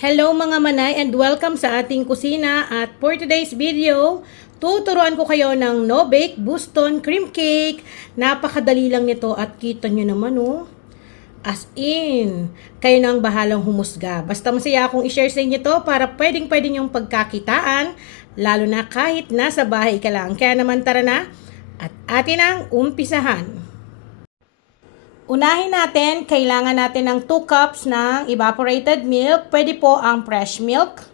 Hello mga manay and welcome sa ating kusina at for today's video, tuturuan ko kayo ng no-bake Boston cream cake. Napakadali lang nito at kita nyo naman as in, kayo na ang bahalang humusga. Basta masaya akong i-share sa inyo to para pwedeng nyong pagkakitaan, lalo na kahit nasa bahay ka lang. Kaya naman tara na at atin ang umpisahan. Unahin natin, kailangan natin ng 2 cups ng evaporated milk. Pwede po ang fresh milk.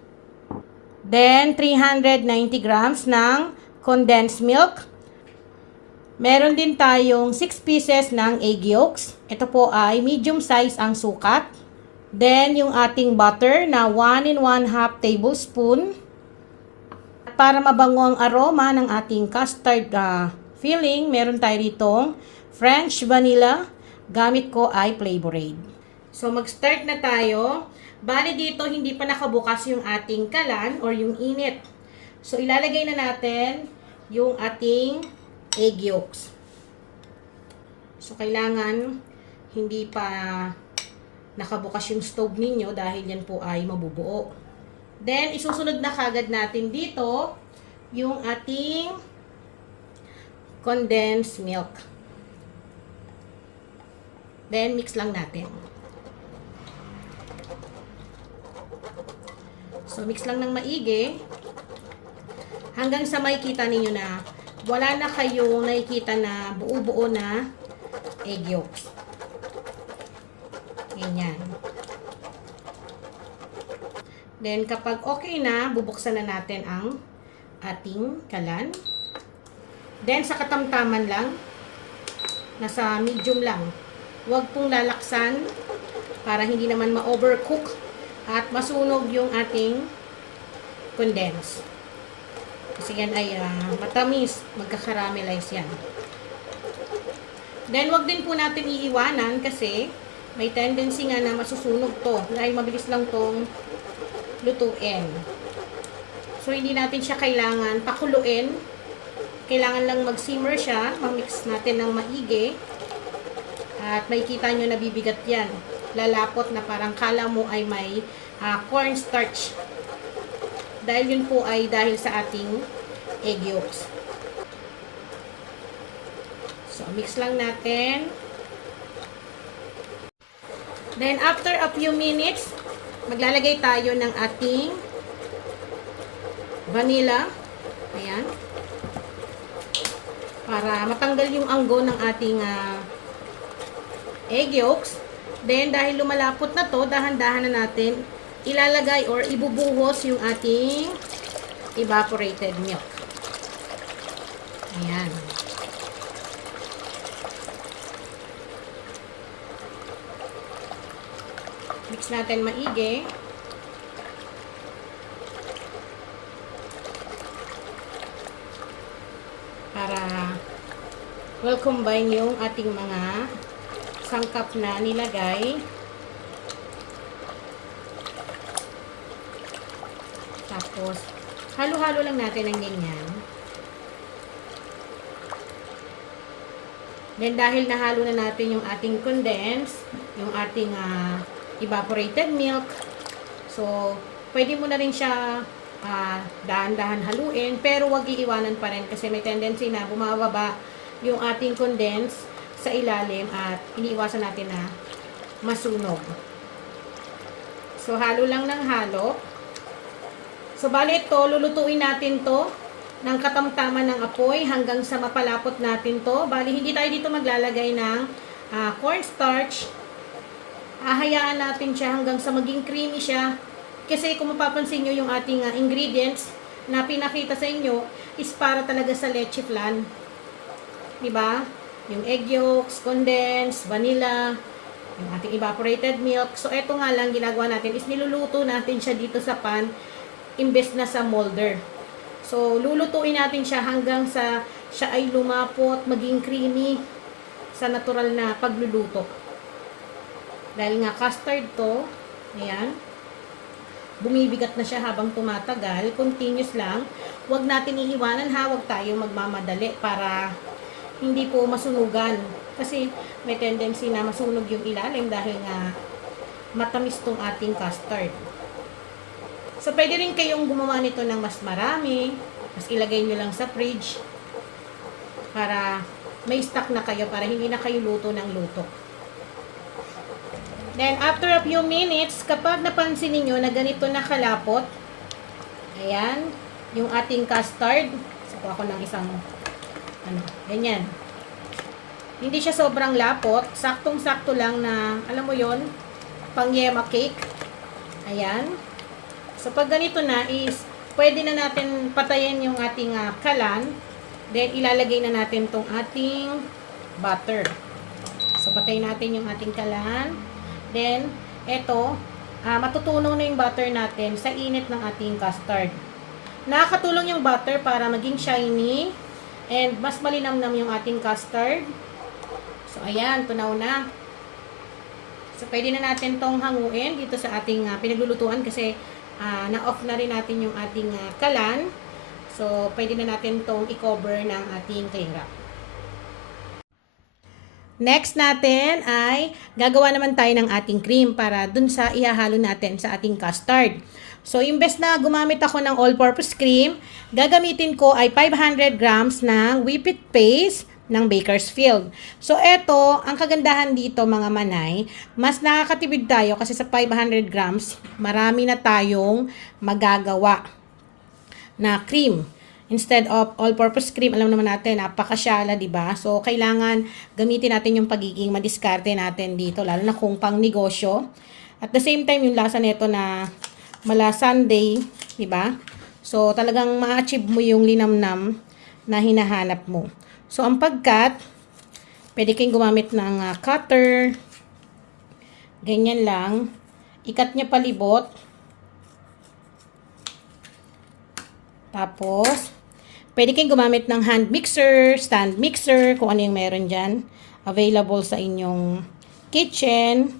Then, 390 grams ng condensed milk. Meron din tayong 6 pieces ng egg yolks. Ito po ay medium size ang sukat. Then, yung ating butter na 1 1/2 tablespoon. Para mabango ang aroma ng ating custard filling, meron tayo ditong French vanilla. Gamit ko ay Flavor Aid. So, mag-start na tayo. Bali dito, hindi pa nakabukas yung ating kalan or yung init. So, ilalagay na natin yung ating egg yolks. So, kailangan hindi pa nakabukas yung stove ninyo dahil yan po ay mabubuo. Then, isusunod na kagad natin dito yung ating condensed milk. Then, mix lang natin. So, mix lang ng maigi. Hanggang sa makikita ninyo na wala na kayong nakikita na buo-buo na egg yolks. Ganyan. Then, kapag okay na, bubuksan na natin ang ating kalan. Then, sa katamtaman lang, nasa medium lang. Huwag pong lalaksan para hindi naman ma-overcook at masunog yung ating condense. Kasi yan ay matamis, magka-caramelize yan. Then, wag din po natin iiwanan kasi may tendency nga na masusunog to dahil mabilis lang tong lutuin. So, hindi natin siya kailangan pakuluin. Kailangan lang mag-simmer siya, mag-mix natin ng maigi. At makikita nyo na bibigat yan. Lalapot na parang kala mo ay may cornstarch. Dahil yun po ay dahil sa ating egg yolks. So, mix lang natin. Then, after a few minutes, maglalagay tayo ng ating vanilla. Ayan. Para matanggal yung anggo ng ating egg yolks. Then, dahil lumalapot na to, dahan-dahan na natin ilalagay or ibubuhos yung ating evaporated milk. Ayan. Mix natin maigi. Para well combine yung ating mga sangkap na nilagay. Tapos, halo-halo lang natin ng ganyan. Then, dahil nahalo na natin yung ating condense, yung ating evaporated milk, so, pwede mo na rin siya dahan-dahan haluin, pero wag iiwanan pa rin kasi may tendency na bumababa yung ating condense sa ilalim at iniiwasan natin na masunog. So, halo lang ng halo. So, bali ito, lulutuin natin to ng katamtaman ng apoy hanggang sa mapalapot natin to. Bali, hindi tayo dito maglalagay ng cornstarch. Hahayaan natin siya hanggang sa maging creamy siya. Kasi kung mapapansin nyo yung ating ingredients na pinakita sa inyo is para talaga sa leche flan. Diba? Yung egg yolks, condensed, vanilla, yung ating evaporated milk. So, eto nga lang ginagawa natin is niluluto natin siya dito sa pan imbes na sa molder. So, lulutuin natin siya hanggang sa siya ay lumapot, maging creamy sa natural na pagluluto. Dahil nga custard to, ayan, bumibigat na siya habang tumatagal, continuous lang. Huwag natin iiwanan ha, huwag tayo magmamadali para hindi po masunugan. Kasi may tendency na masunog yung ilalim dahil nga matamis tong ating custard. So, pwede rin kayong gumawa nito ng mas marami. Mas ilagay nyo lang sa fridge para may stock na kayo, para hindi na kayo luto ng luto. Then, after a few minutes, kapag napansin niyo na ganito na kalapot, ayan, yung ating custard. Suko ako ng isang, ganyan. Hindi siya sobrang lapot. Saktong-sakto lang na, alam mo yon, pang yema cake. Ayan. So, pag ganito na is, pwede na natin patayin yung ating kalan. Then, ilalagay na natin tong ating butter. So, patayin natin yung ating kalan. Then, eto, matutunaw na yung butter natin sa init ng ating custard. Nakakatulong yung butter para maging shiny and mas malinamnam yung ating custard. So, ayan, tunaw na. So, pwede na natin tong hanguin dito sa ating pinaglulutuan kasi na-off na rin natin yung ating kalan. So, pwede na natin tong i-cover ng ating cling wrap. Next natin ay gagawa naman tayo ng ating cream para dun sa ihahalo natin sa ating custard. So, imbes na gumamit ako ng all-purpose cream, gagamitin ko ay 500 grams ng whipped paste ng Bakersfield. So, eto, ang kagandahan dito mga manay, mas nakakatipid tayo kasi sa 500 grams, marami na tayong magagawa na cream. Instead of all-purpose cream, alam naman natin, napakasyala, diba? So, kailangan gamitin natin yung pagiging madiskarte natin dito, lalo na kung pang negosyo. At the same time, yung lasa nito na mala Sunday, diba? So, talagang ma-achieve mo yung linamnam na hinahanap mo. So, ang pagkat, pwede kayong gumamit ng cutter. Ganyan lang. Ikat niya palibot. Tapos, pwede kayong gumamit ng hand mixer, stand mixer, kung ano yung meron dyan. Available sa inyong kitchen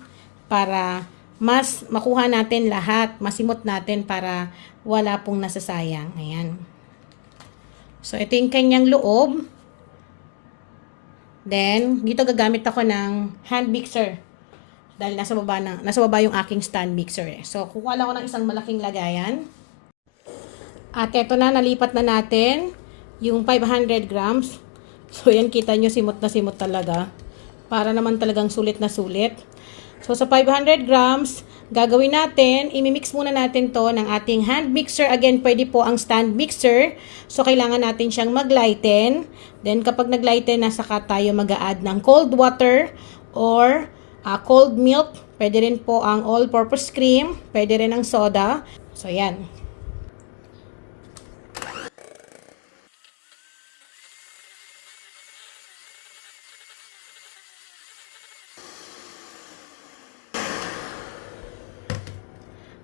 para mas makuha natin lahat, masimot natin para wala pong nasasayang. Ayan. So, ito yung kanyang loob. Then, dito gagamit ako ng hand mixer. Dahil nasa baba yung aking stand mixer eh. So, kukuha lang ako ng isang malaking lagayan. At eto na, nalipat na natin yung 500 grams. So, yan, kita nyo, simot na simot talaga. Para naman talagang sulit na sulit. So, sa 500 grams, gagawin natin, imimix muna natin to ng ating hand mixer. Again, pwede po ang stand mixer. So, kailangan natin siyang mag-lighten. Then, kapag nag-lighten na, saka tayo mag-a-add ng cold water or cold milk. Pwede rin po ang all-purpose cream. Pwede rin ang soda. So, yan.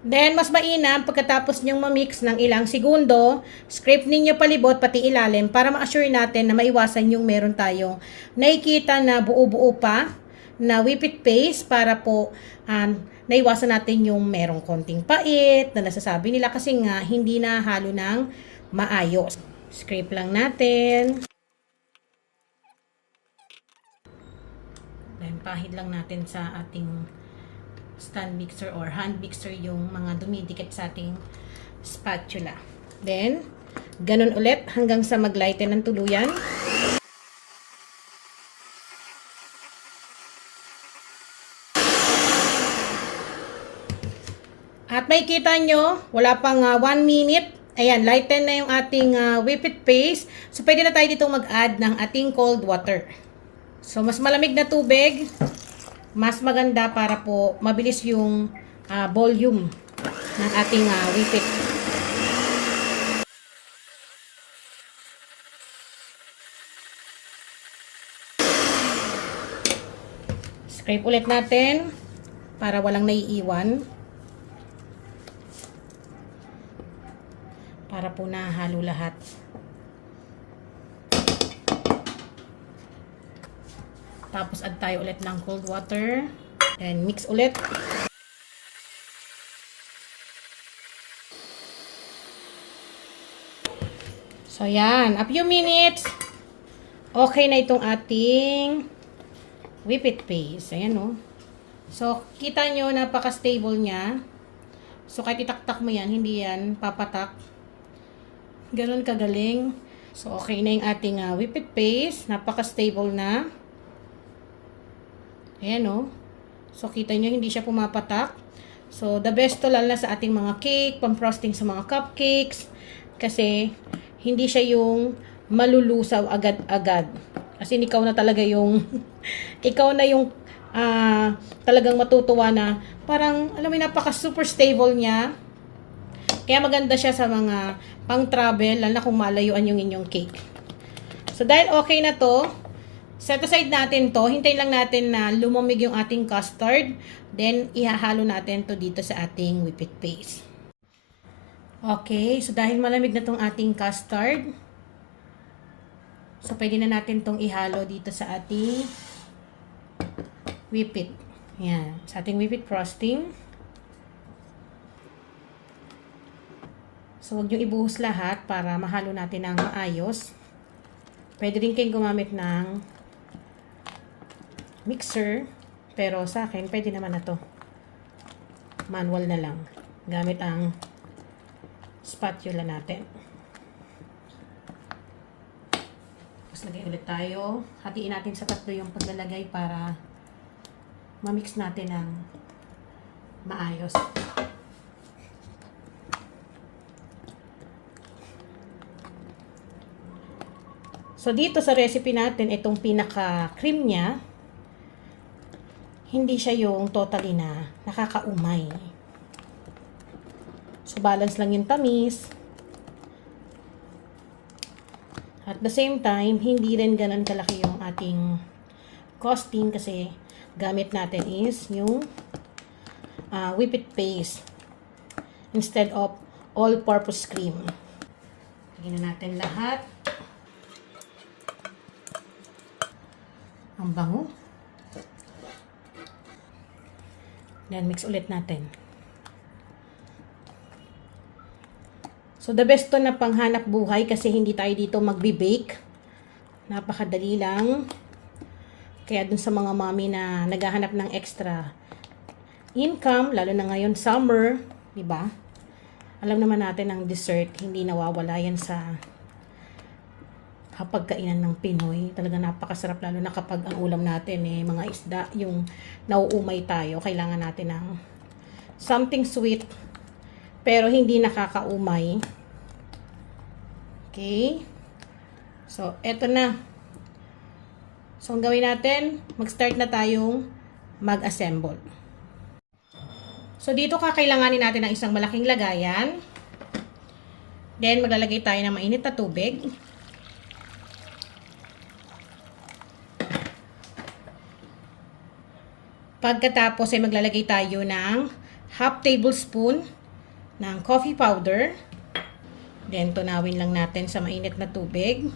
Then, mas mainam pagkatapos nyong ma-mix ng ilang segundo, scrape ninyo palibot pati ilalim para ma-assure natin na maiwasan yung meron tayong nakikita na buo-buo pa na whipped paste para po naiwasan natin yung merong konting pait na nasasabi nila kasi nga hindi na halo ng maayos. Scrape lang natin. Then, pahid lang natin sa ating stand mixer or hand mixer yung mga dumidikit sa ating spatula. Then, ganun ulit hanggang sa mag-lighten ng tuluyan. At makikita nyo, wala pang 1 minute. Ayan, lighten na yung ating whipped paste. So, pwede na tayo dito mag-add ng ating cold water. So, mas malamig na tubig. Mas maganda para po mabilis yung volume ng ating whipped. Scrape ulit natin para walang naiiwan. Para po nahalo lahat. Tapos add tayo ulit ng cold water. And mix ulit. So yan, a few minutes. Okay na itong ating whipped paste. Ayan o. So kita nyo, napaka-stable niya. So, kahit itaktak mo yan, hindi yan papatak. Ganun kagaling. So, okay na yung ating whipped paste. Napaka-stable na. Ayan, oh. So, kita nyo, hindi siya pumapatak. So, the best to lalo na sa ating mga cake, pang-frosting sa mga cupcakes. Kasi, hindi siya yung malulusaw agad-agad. Kasi ikaw na talaga yung, ikaw na yung talagang matutuwa na parang, alam mo, napaka-super stable niya. Kaya maganda siya sa mga pang-travel, lalo na kung malayuan yung inyong cake. So, dahil okay na to, set aside natin to. Hintayin lang natin na lumamig yung ating custard. Then, ihahalo natin to dito sa ating whipped paste. Okay, so dahil malamig na tong ating custard, so pwede na natin tong ihalo dito sa ating whipped. Yan, sa ating whipped frosting. So, huwag nyo ibuhos lahat para mahalo natin ng maayos. Pwede rin kayong gumamit ng mixer. Pero sa akin, pwede naman na to. Manual na lang. Gamit ang spatula natin. Tapos lagay ulit tayo. Hatiin natin sa tatlo yung paglalagay para ma-mix natin ng maayos. So, dito sa recipe natin, itong pinaka-cream niya, hindi siya yung totally na nakakaumay. So, balance lang yung tamis. At the same time, hindi rin ganun kalaki yung ating costing kasi gamit natin is yung whipped paste instead of all-purpose cream. Lagyan na natin lahat. Ang bango. Then, mix ulit natin. So, the best to na panghanap buhay kasi hindi tayo dito magbe-bake. Napakadali lang. Kaya dun sa mga mommy na naghahanap ng extra income, lalo na ngayon summer, di ba? Alam naman natin ang dessert, hindi nawawala yan sa pagkainan ng Pinoy. Talaga napakasarap lalo na kapag ang ulam natin mga isda, yung nauumay tayo. Kailangan natin ng something sweet pero hindi nakakaumay. Okay? So, eto na. So, ang gawin natin, mag-start na tayong mag-assemble. So, dito kakailanganin natin ng isang malaking lagayan. Then, maglalagay tayo ng mainit na tubig. Pagkatapos ay maglalagay tayo ng half tablespoon ng coffee powder. Then, tunawin lang natin sa mainit na tubig.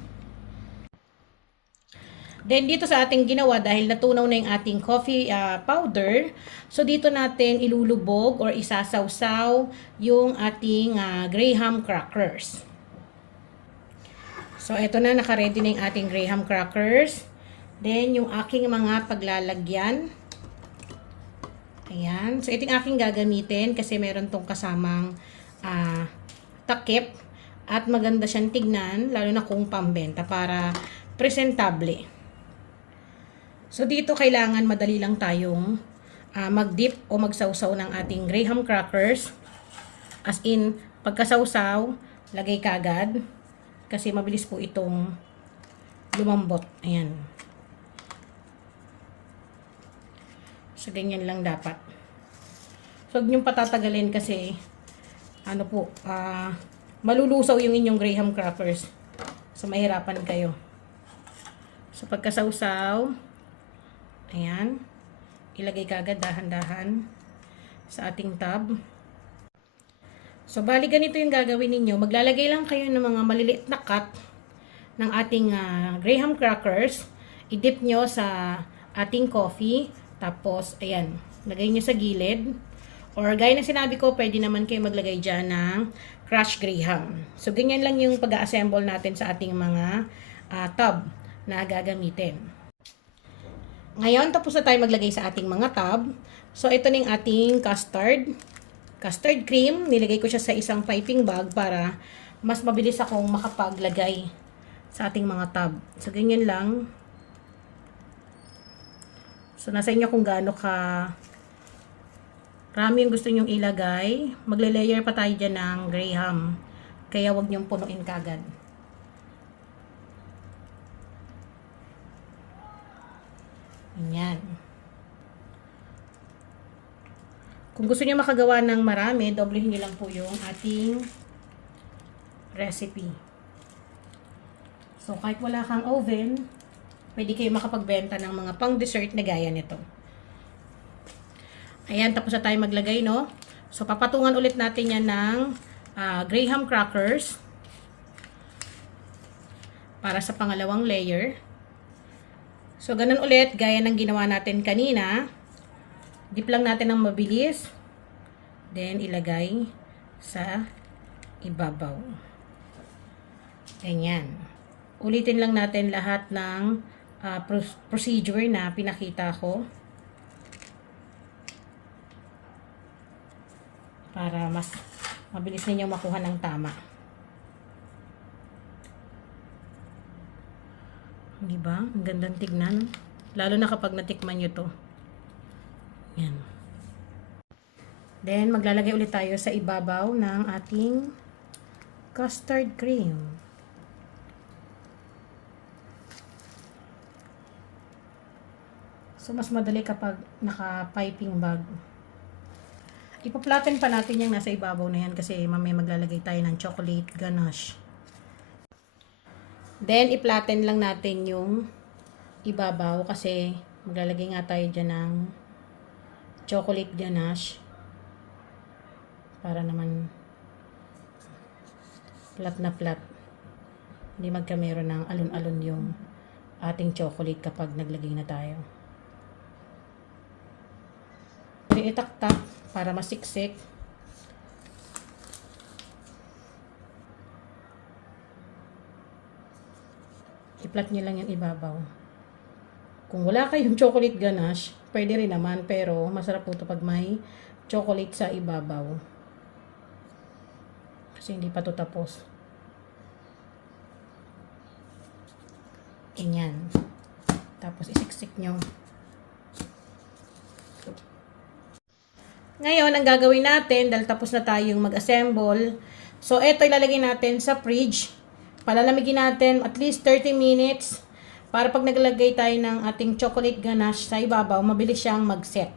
Then, dito sa ating ginawa, dahil natunaw na yung ating coffee powder, so dito natin ilulubog or isasawsaw yung ating graham crackers. So, ito na, naka-ready na yung ating graham crackers. Then, yung aking mga paglalagyan. Ayan. So, ito yung aking gagamitin kasi meron tong kasamang takip at maganda siyang tignan, lalo na kung pambenta para presentable. So, dito kailangan madali lang tayong mag-dip o magsawsaw ng ating graham crackers. As in, pagkasawsaw, lagay kagad kasi mabilis po itong lumambot. Ayan. So, ganyan lang dapat. So, huwag niyong patatagalin kasi malulusaw yung inyong graham crackers. So, mahirapan kayo. So, pagkasawsaw, ayan, ilagay kagad dahan-dahan sa ating tub. So, bali ganito yung gagawin ninyo. Maglalagay lang kayo ng mga maliliit na cut ng ating graham crackers. I-dip nyo sa ating coffee. Tapos, ayan, lagay nyo sa gilid. Or, gaya na sinabi ko, pwede naman kayo maglagay dyan ng crushed graham. So, ganyan lang yung pag-assemble natin sa ating mga tub na gagamitin. Ngayon, tapos na tayo maglagay sa ating mga tub. So, ito na yung ating custard. custard cream. Nilagay ko siya sa isang piping bag para mas mabilis akong makapaglagay sa ating mga tub. So, ganyan lang. So, nasa inyo kung gaano ka rami yung gusto nyong ilagay. Magle-layer pa tayo dyan ng graham. Kaya wag nyong punuin kagad. Ayan. Kung gusto niyo makagawa ng marami, doblehin niyo lang po yung ating recipe. So, kahit wala kang oven, pwede kayo makapagbenta ng mga pang-dessert na gaya nito. Ayan, tapos na tayo maglagay, no? So, papatungan ulit natin yan ng graham crackers para sa pangalawang layer. So, ganun ulit, gaya ng ginawa natin kanina. Dip lang natin ng mabilis. Then, ilagay sa ibabaw. Ganyan. Ulitin lang natin lahat ng procedure na pinakita ko. Para mas mabilis ninyong makuha ng tama. Diba? Ang gandang tignan. Lalo na kapag natikman nyo to. Yan. Then, maglalagay ulit tayo sa ibabaw ng ating custard cream. So, mas madali kapag naka-piping bag. Ipa-flatten pa natin yung nasa ibabaw na yan kasi mamaya maglalagay tayo ng chocolate ganache. Then, i-flatten lang natin yung ibabaw kasi maglalagay nga tayo dyan ng chocolate ganache para naman flat na flat. Hindi magkameron ng alon-alon yung ating chocolate kapag naglagay na tayo. Itaktak para masiksik. I-flat nyo lang yung ibabaw. Kung wala kayong chocolate ganache, pwede rin naman, pero masarap po ito pag may chocolate sa ibabaw. Kasi hindi pa ito tapos. Ganyan. Tapos isiksik nyo. Ngayon, ang gagawin natin, dahil tapos na tayong mag-assemble, so ito ilalagay natin sa fridge. Palalamigin natin at least 30 minutes para pag naglagay tayo ng ating chocolate ganache sa ibabaw, mabilis siyang mag-set.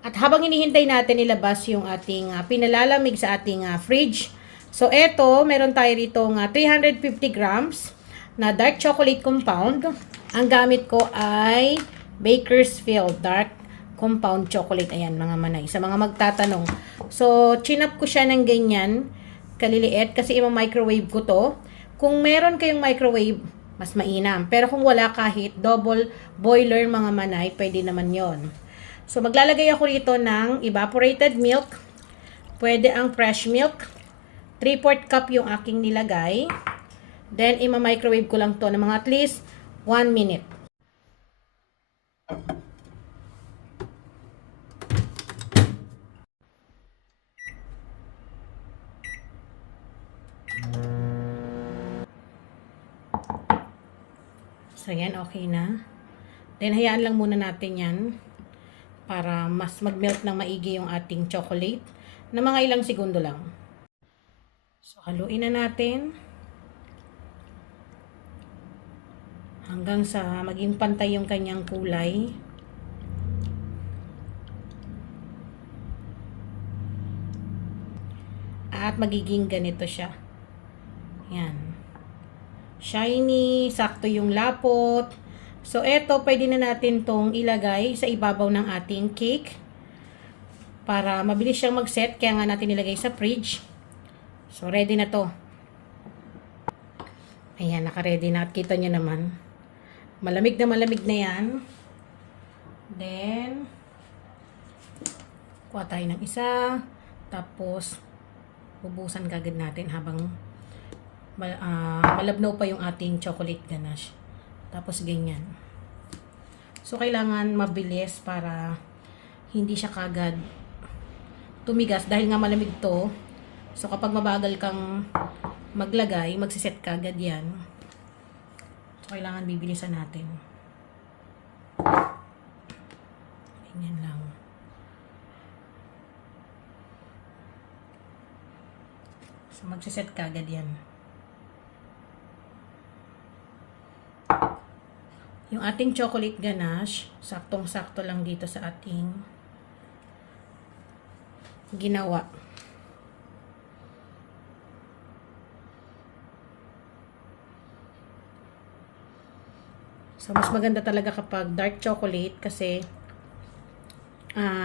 At habang hinihintay natin ilabas yung ating pinalalamig sa ating fridge, so ito, meron tayo rito 350 grams na dark chocolate compound. Ang gamit ko ay Bakersfield Dark Compound Chocolate. Ayan, mga manay. Sa mga magtatanong. So, chinap ko siya ng ganyan, kaliliit, kasi ima-microwave ko to. Kung meron kayong microwave, mas mainam. Pero kung wala, kahit double boiler mga manay, pwede naman yon. So, maglalagay ako rito ng evaporated milk. Pwede ang fresh milk. 3/4 cup yung aking nilagay. Then, ima-microwave ko lang to ng mga at least 1 minute. So, yan, okay na. Then, hayaan lang muna natin yan para mas mag-melt ng maigi yung ating chocolate na mga ilang segundo lang. So, haluin na natin hanggang sa maging pantay yung kanyang kulay. At magiging ganito siya. Yan. Shiny, sakto yung lapot. So, eto, pwede na natin tong ilagay sa ibabaw ng ating cake para mabilis siyang mag-set. Kaya nga natin ilagay sa fridge. So, ready na to. Ayan, naka-ready na. At kita nyo naman. Malamig na yan. Then, kuha tayo ng isa. Tapos, bubusan kagad natin habang malabnaw pa yung ating chocolate ganache. Tapos ganyan. So kailangan mabilis para hindi siya kagad tumigas dahil nga malamig to. So kapag mabagal kang maglagay, magsiset ka agad yan. So kailangan bibilisan natin. Ganyan lang. So magsiset ka agad yan. Yung ating chocolate ganache, saktong-sakto lang dito sa ating ginawa. So, mas maganda talaga kapag dark chocolate kasi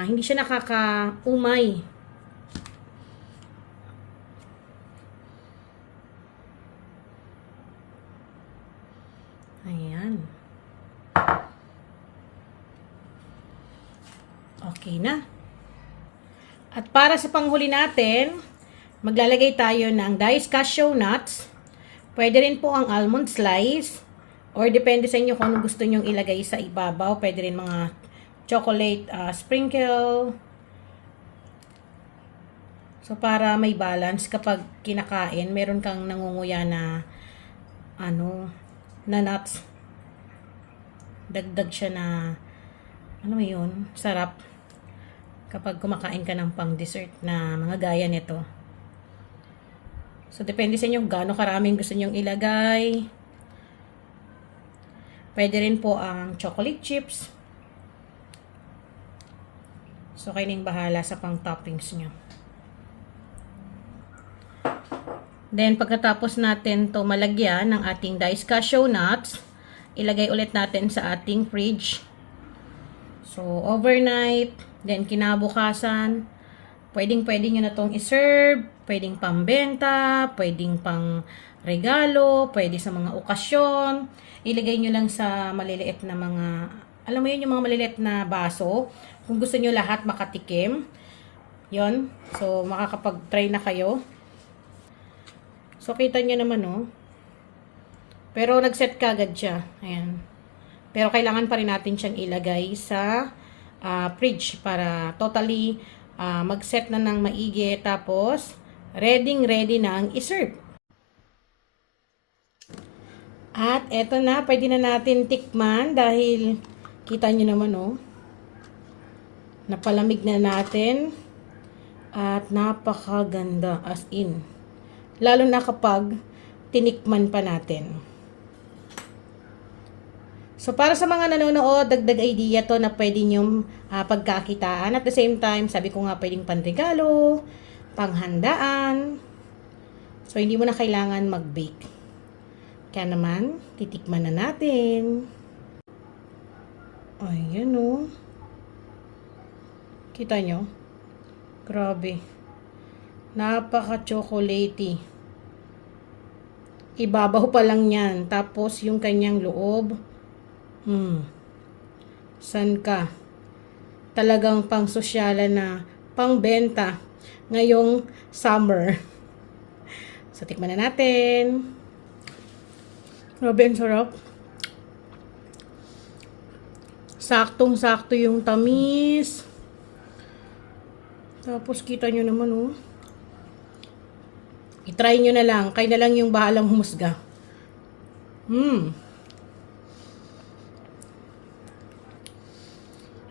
hindi siya nakaka-umay. Ayan. Okay na. At para sa panghuli natin, maglalagay tayo ng diced cashew nuts. Pwede rin po ang almond slice. Or depende sa inyo kung ano gusto nyong ilagay sa ibabaw. Pwede rin mga chocolate sprinkle. So para may balance kapag kinakain, meron kang nangunguya na na nuts. Dagdag siya na yun, sarap kapag kumakain ka ng pang dessert na mga gaya nito. So depende sa inyo kung gaano karaming gusto nyong ilagay. Pwede rin po ang chocolate chips. So, kayo nang bahala sa pang toppings nyo. Then, pagkatapos natin to malagyan ng ating diced cashew nuts, ilagay ulit natin sa ating fridge. So, overnight, then kinabukasan, pwedeng-pwede nyo na tong iserve, pwedeng pambenta, pwedeng pang regalo, pwede sa mga okasyon. Ilagay nyo lang sa maliliit na mga, alam mo yun, yung mga maliliit na baso. Kung gusto nyo lahat makatikim. Yun. So, makakapag-try na kayo. So, kita nyo naman, oh. Pero, nag-set ka agad siya. Ayan. Pero, kailangan pa rin natin siyang ilagay sa fridge para totally mag-set na ng maigi. Tapos, ready na ang iserve. At eto na, pwede na natin tikman dahil kita nyo naman, oh. Napalamig na natin at napakaganda as in. Lalo na kapag tinikman pa natin. So para sa mga nanonood, dagdag idea to na pwede nyong pagkakitaan. At the same time, sabi ko nga pwedeng panregalo, panghandaan. So hindi mo na kailangan mag-bake. Kaya naman, titikman na natin. Ayan, oh. Kita nyo? Grabe. Napaka-chocolatey. Ibabaw pa lang yan. Tapos, yung kanyang loob. San ka? Talagang pang-sosyalan na pang-benta ngayong summer. So, tikman na natin. Grabe, ang sarap. Saktong-sakto yung tamis. Tapos, kita nyo naman, oh. I-try nyo na lang. Kayo na lang yung bahalang humusga.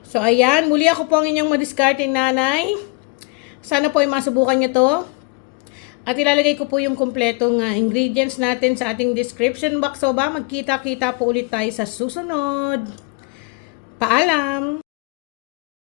So, ayan. Muli ako po ang inyong madiskarting nanay. Sana po ay masubukan nyo to. At ilalagay ko po yung kompletong ingredients natin sa ating description box. So ba, magkita-kita po ulit tayo sa susunod. Paalam!